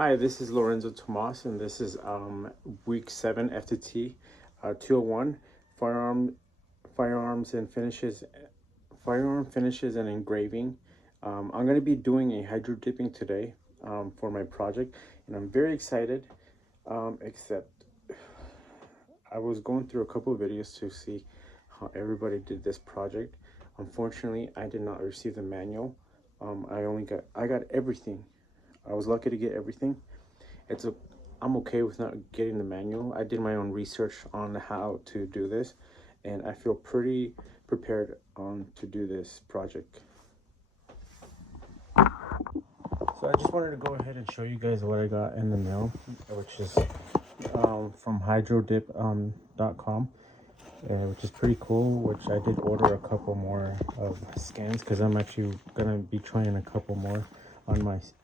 Hi, this is Lorenzo Tomas, and this is week 7 FTT 201 firearms and finishes, firearm finishes and engraving. I'm going to be doing a hydro dipping today for my project, and I'm very excited. Except I was going through a couple of videos to see how everybody did this project. Unfortunately, I did not receive the manual. I got everything. I was lucky to get everything. I'm okay with not getting the manual. I did my own research on how to do this, and I feel pretty prepared to do this project. So I just wanted to go ahead and show you guys what I got in the mail, which is from hydrodip.com, which is pretty cool. Which I did order a couple more of scans because I'm actually gonna be trying a couple more on myself.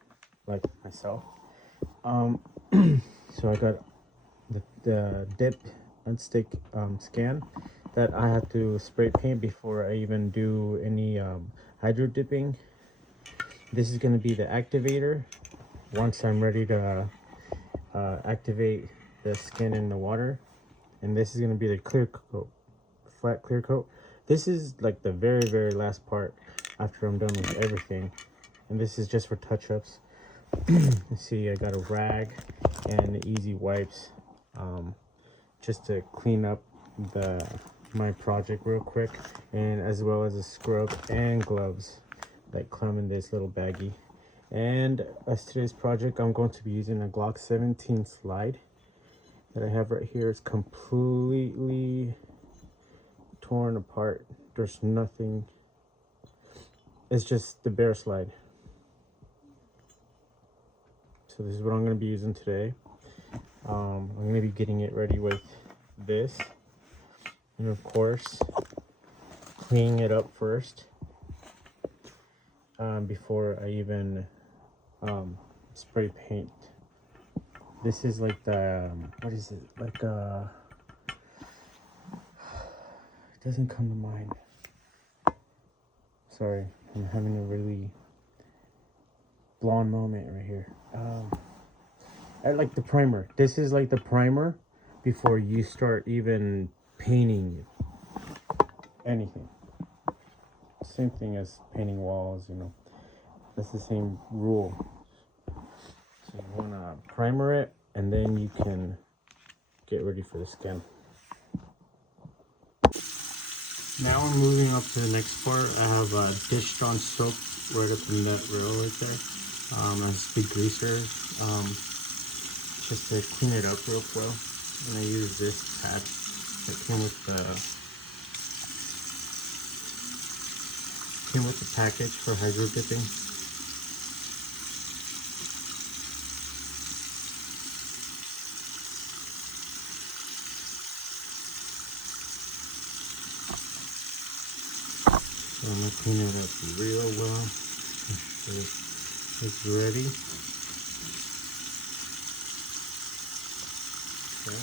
So I got the dip and stick scan that I have to spray paint before I even do any hydro dipping. This is going to be the activator once I'm ready to activate the skin in the water, and this is going to be the clear coat, flat clear coat. This is like the very last part after I'm done with everything, and this is just for touch-ups. See, I got a rag and easy wipes just to clean up my project real quick, and as well as a scrub and gloves that come in this little baggie. And as today's project, I'm going to be using a Glock 17 slide that I have right here. It's completely torn apart. There's nothing, it's just the bare slide. So this is what I'm going to be using today. I'm going to be getting it ready with this, and of course cleaning it up first before I even spray paint. This is like the what is it, like it doesn't come to mind. Sorry, I'm having a really blonde moment right here. I like the primer. This is like the primer before you start even painting anything. Same thing as painting walls, you know. That's the same rule. So you want to primer it, and then you can get ready for the skin. Now we're moving up to the next part. I have dished on soap right up in that rail right there. As the greaser, just to clean it up real well. And I use this pad that came with the package for hydro dipping. So I'm gonna clean it up real well. So it's ready. Okay.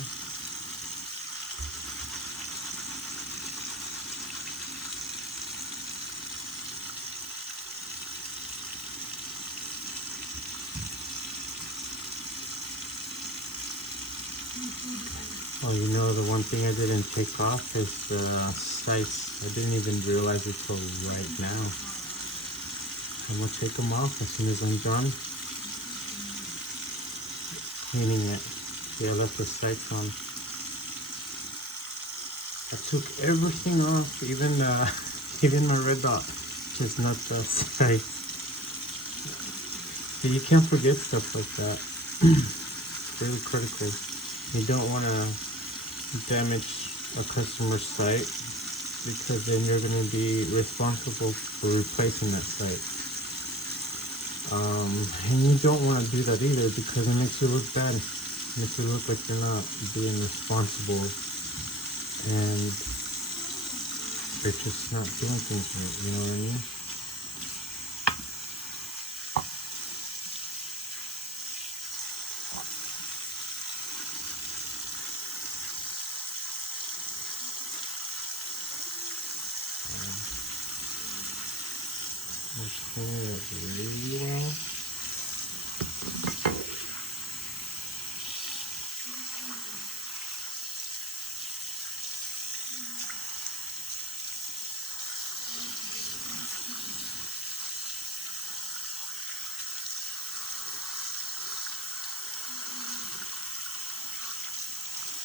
Oh, you know, the one thing I didn't take off is the sights. I didn't even realize it till right now. I'm gonna take them off as soon as I'm done cleaning it. See, I left the sights on. I took everything off, even even my red dot, just not the sights. So you can't forget stuff like that. It's really critical. You don't want to damage a customer's site, because then you're going to be responsible for replacing that site. And you don't want to do that either, because it makes you look bad. It makes you look like you're not being responsible and you're just not doing things right, you know what I mean? Let's clean it up really well.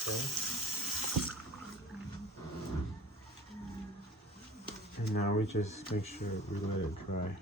Okay. And now we just make sure we let it dry.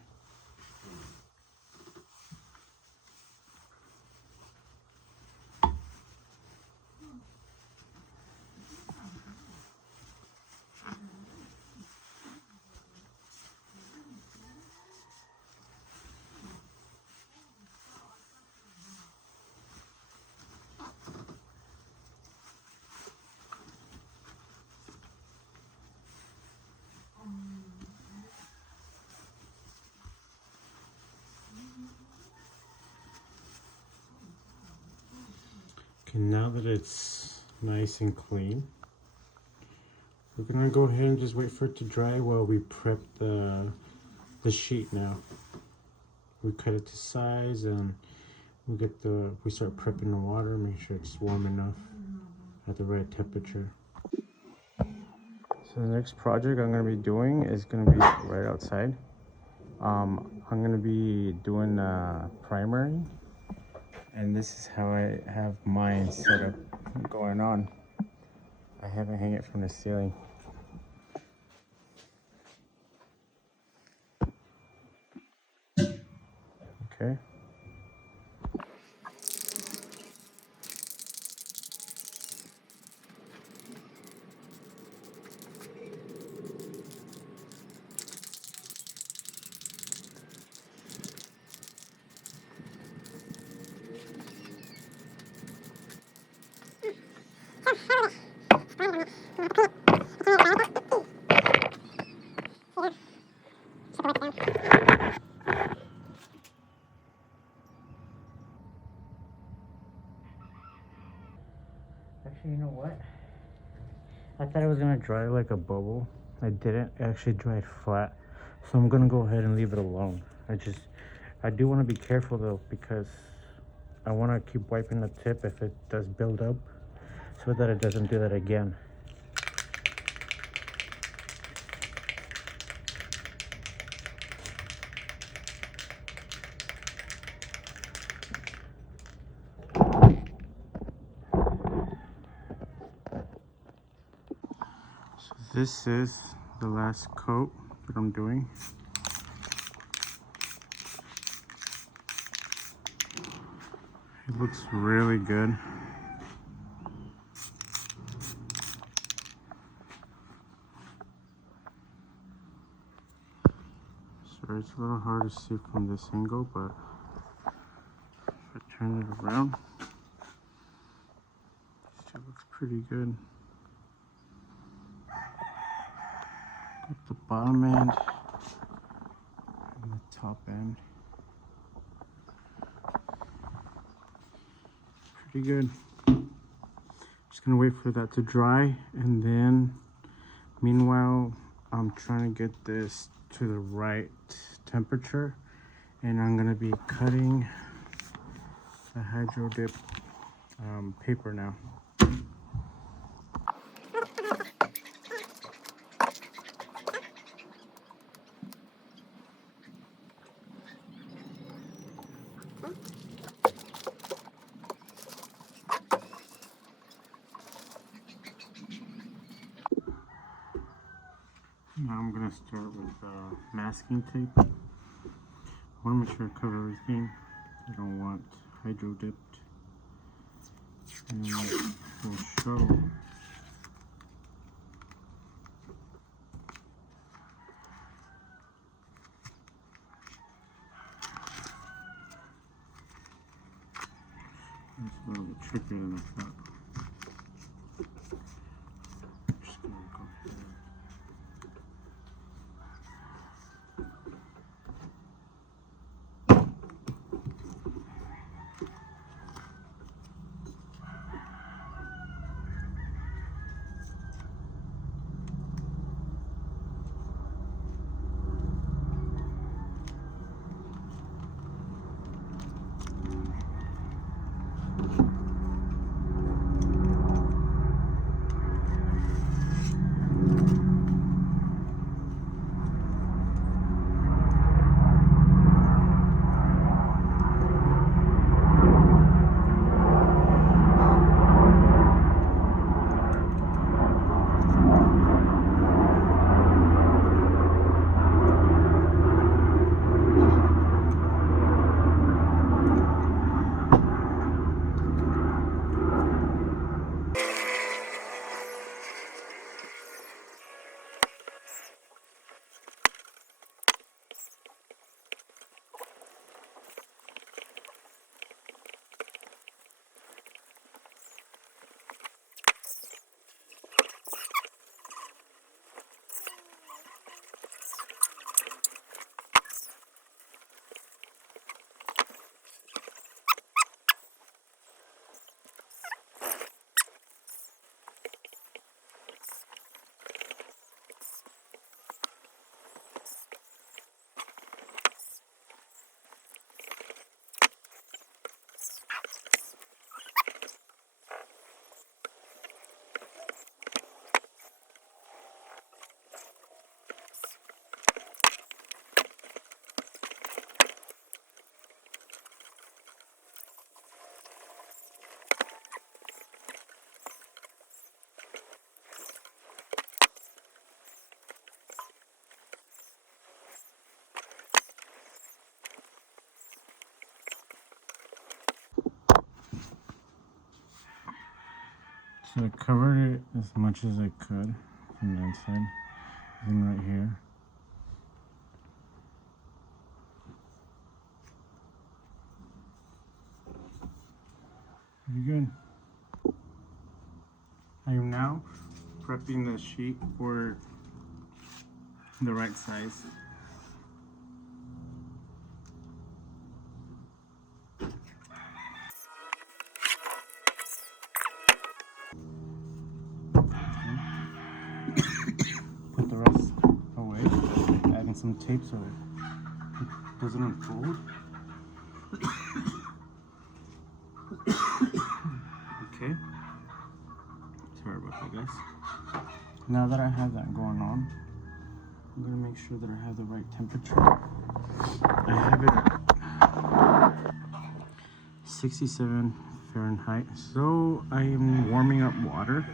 Okay, now that it's nice and clean, we're gonna go ahead and just wait for it to dry while we prep the sheet now. We cut it to size and we start prepping the water, make sure it's warm enough at the right temperature. So the next project I'm gonna be doing is gonna be right outside. I'm gonna be doing primary, and this is how I have mine set up going on. I haven't hang it from the ceiling. Okay. Actually, you know what? I thought it was gonna dry like a bubble. I didn't. It actually dried flat. So I'm gonna go ahead and leave it alone. I do want to be careful though, because I want to keep wiping the tip if it does build up, so that it doesn't do that again. So this is the last coat that I'm doing. It looks really good. Sorry, it's a little hard to see from this angle, but if I turn it around, it still looks pretty good. Got the bottom end and the top end. Pretty good. Just gonna wait for that to dry, and then meanwhile I'm trying to get this to the right temperature, and I'm gonna be cutting the hydro dip paper now. Now I'm gonna start with masking tape. I want to make sure I cover everything. I don't want hydro dipped. And we'll show. It's a little bit trickier than I thought. Just gonna go ahead. So I covered it as much as I could from the inside, and right here. Pretty good. I am now prepping the sheet for the right size. Put the rest away, adding some tape so it doesn't unfold. Okay. Sorry about that, guys. Now that I have that going on, I'm gonna make sure that I have the right temperature. I have it at 67 Fahrenheit. So I am warming up water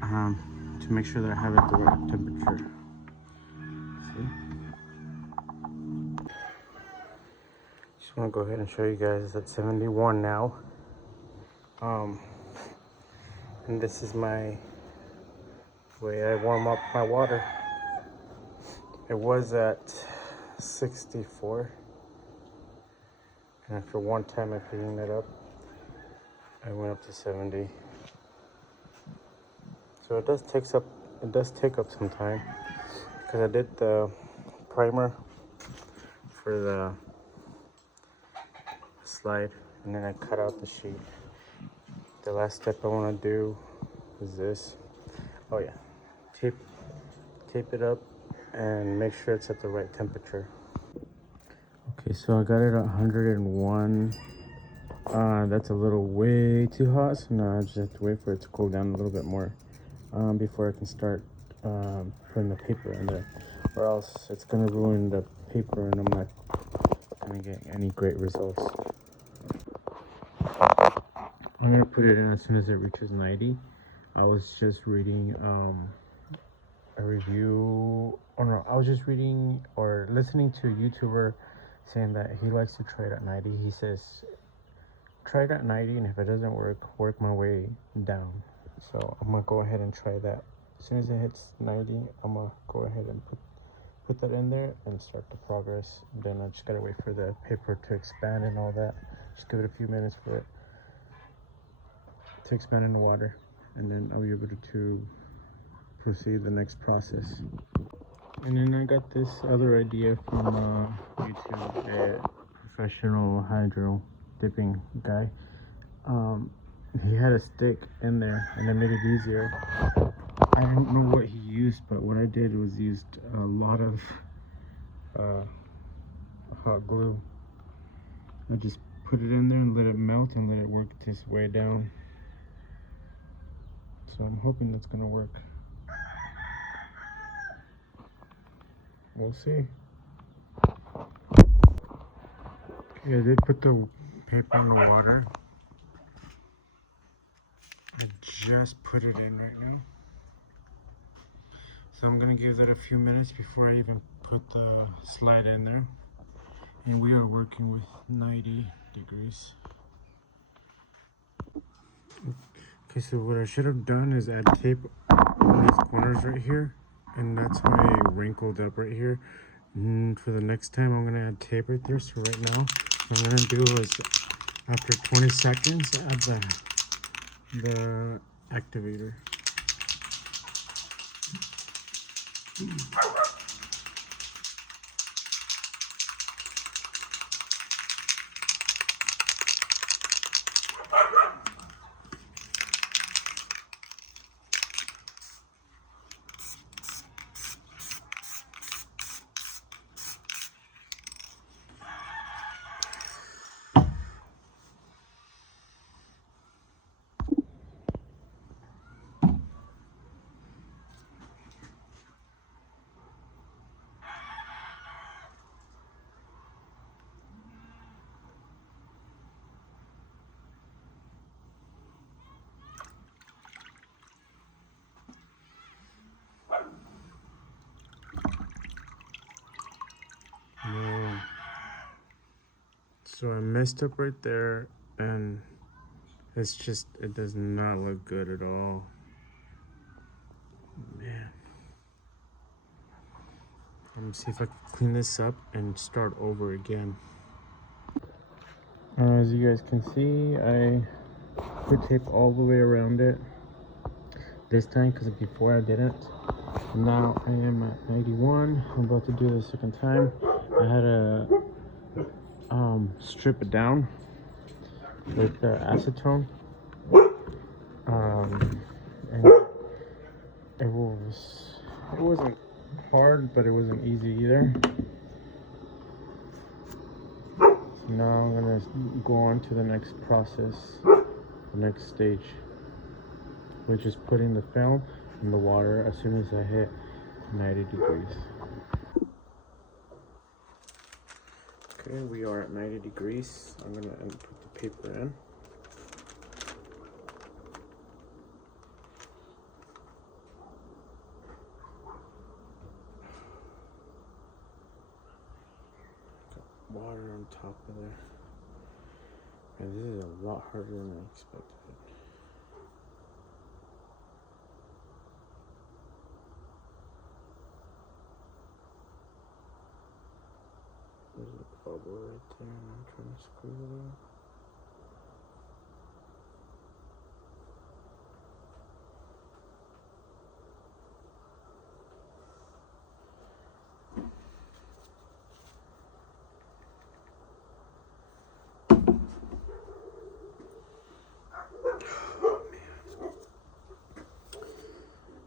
to make sure that I have it at the right temperature. See? Just want to go ahead and show you guys at 71 now. And this is my way I warm up my water. It was at 64. And after one time of heating it up, I went up to 70. So it does take up some time because I did the primer for the slide and then I cut out the sheet. The last step I want to do is this. Oh yeah, tape it up and make sure it's at the right temperature. Okay, so I got it at 101. That's a little way too hot, so now I just have to wait for it to cool down a little bit more before I can start putting the paper in there, or else it's gonna ruin the paper and I'm not gonna get any great results. I'm gonna put it in as soon as it reaches 90. I was just reading a review, or no, I was just reading or listening to a YouTuber saying that he likes to try it at 90. He says, try it at 90, and if it doesn't work my way down. So I'm gonna go ahead and try that. As soon as it hits 90, I'm gonna go ahead and put that in there and start the progress. Then I just gotta wait for the paper to expand and all that. Just give it a few minutes for it to expand in the water, and then I'll be able to proceed the next process. And then I got this other idea from YouTube, a professional hydro dipping guy. He had a stick in there and it made it easier. I don't know what he used, but what I did was used a lot of hot glue. I just put it in there and let it melt and let it work its way down. So I'm hoping that's gonna work. We'll see. Okay, I did put the paper in the water. I just put it in right now. So I'm gonna give that a few minutes before I even put the slide in there. And we are working with 90 degrees. Okay, so what I should have done is add tape on these corners right here. And that's why it wrinkled up right here. And for the next time, I'm gonna add tape right there. So right now, what I'm gonna do is after 20 seconds, add the activator. So I messed up right there, and It's just, it does not look good at all. Man. Let me see if I can clean this up and start over again. As you guys can see, I put tape all the way around it this time because before I didn't. Now I am at 91. I'm about to do the second time. I had to strip it down with acetone. And it wasn't hard, but it wasn't easy either. So now I'm gonna go on to the next process, the next stage, which is putting the film in the water as soon as I hit 90 degrees. Okay, we are at 90 degrees. I'm gonna put the paper in. Water on top of there. And this is a lot harder than I expected it. There's a bubble right there, and I'm trying to squeeze it out.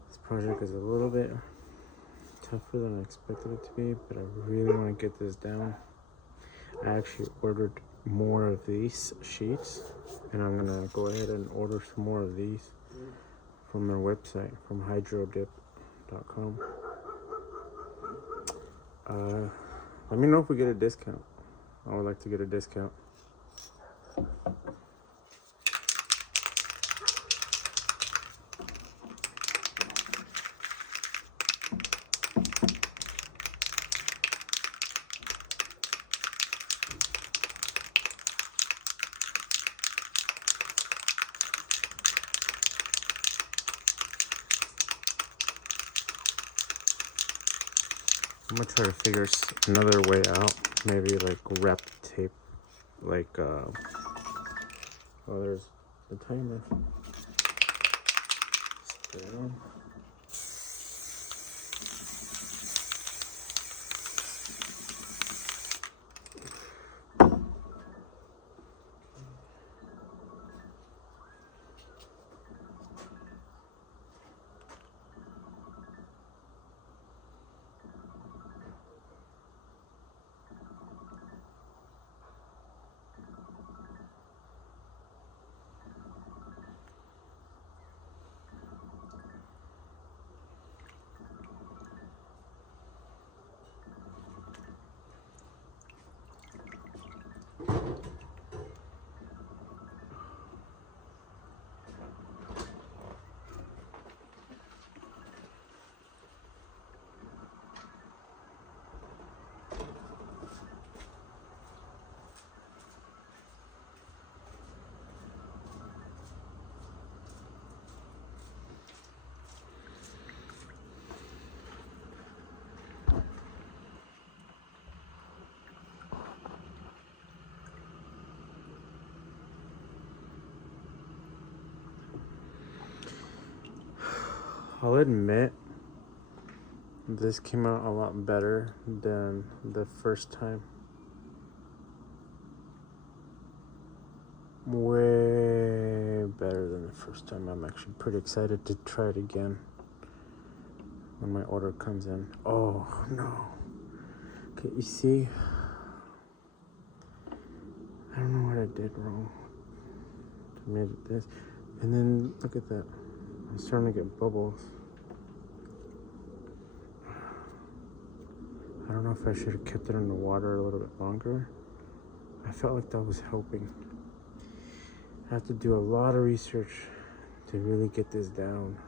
This project is a little bit tougher than I expected it to be, but I really want to get this down. I actually ordered more of these sheets, and I'm gonna go ahead and order some more of these from their website, from hydrodip.com. Let me know if we get a discount. I would like to get a discount. I'm gonna try to figure another way out. Maybe like wrap tape, like oh, there's the timer. Stay on. I'll admit, this came out a lot better than the first time. Way better than the first time. I'm actually pretty excited to try it again when my order comes in. Oh no. Okay, you see, I don't know what I did wrong. I made it this, and then look at that. I'm starting to get bubbles. I don't know if I should have kept it in the water a little bit longer. I felt like that was helping. I have to do a lot of research to really get this down.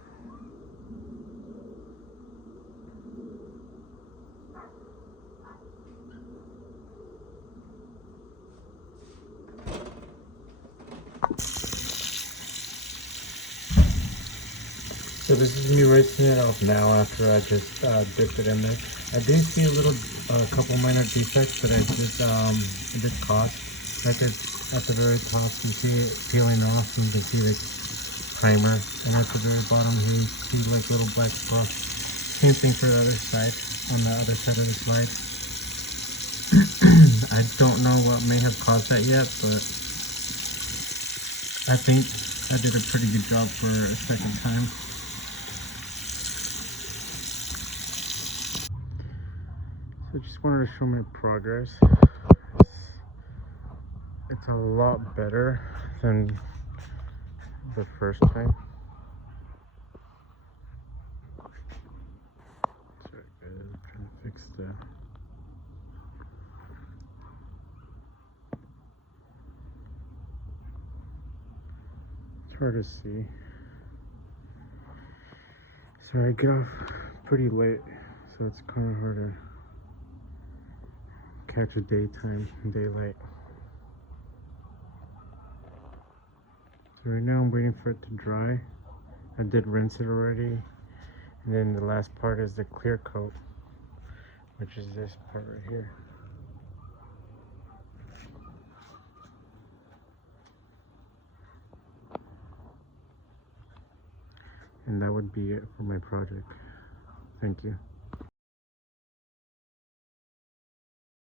So this is me rinsing it off now after I just dipped it in there. I did see a couple minor defects, but it did cost. Like at the very top, you see it peeling off, and you can see the primer. And at the very bottom here, you see like little black spots. Same thing for the other side, on the other side of the slide. I don't know what may have caused that yet, but I think I did a pretty good job for a second time. So just wanted to show my progress. It's a lot better than the first time. Sorry guys, I'm trying to fix the... It's hard to see. Sorry, I get off pretty late, so it's kind of hard to catch a daylight. So right now I'm waiting for it to dry. I did rinse it already. And then the last part is the clear coat, which is this part right here. And that would be it for my project. Thank you.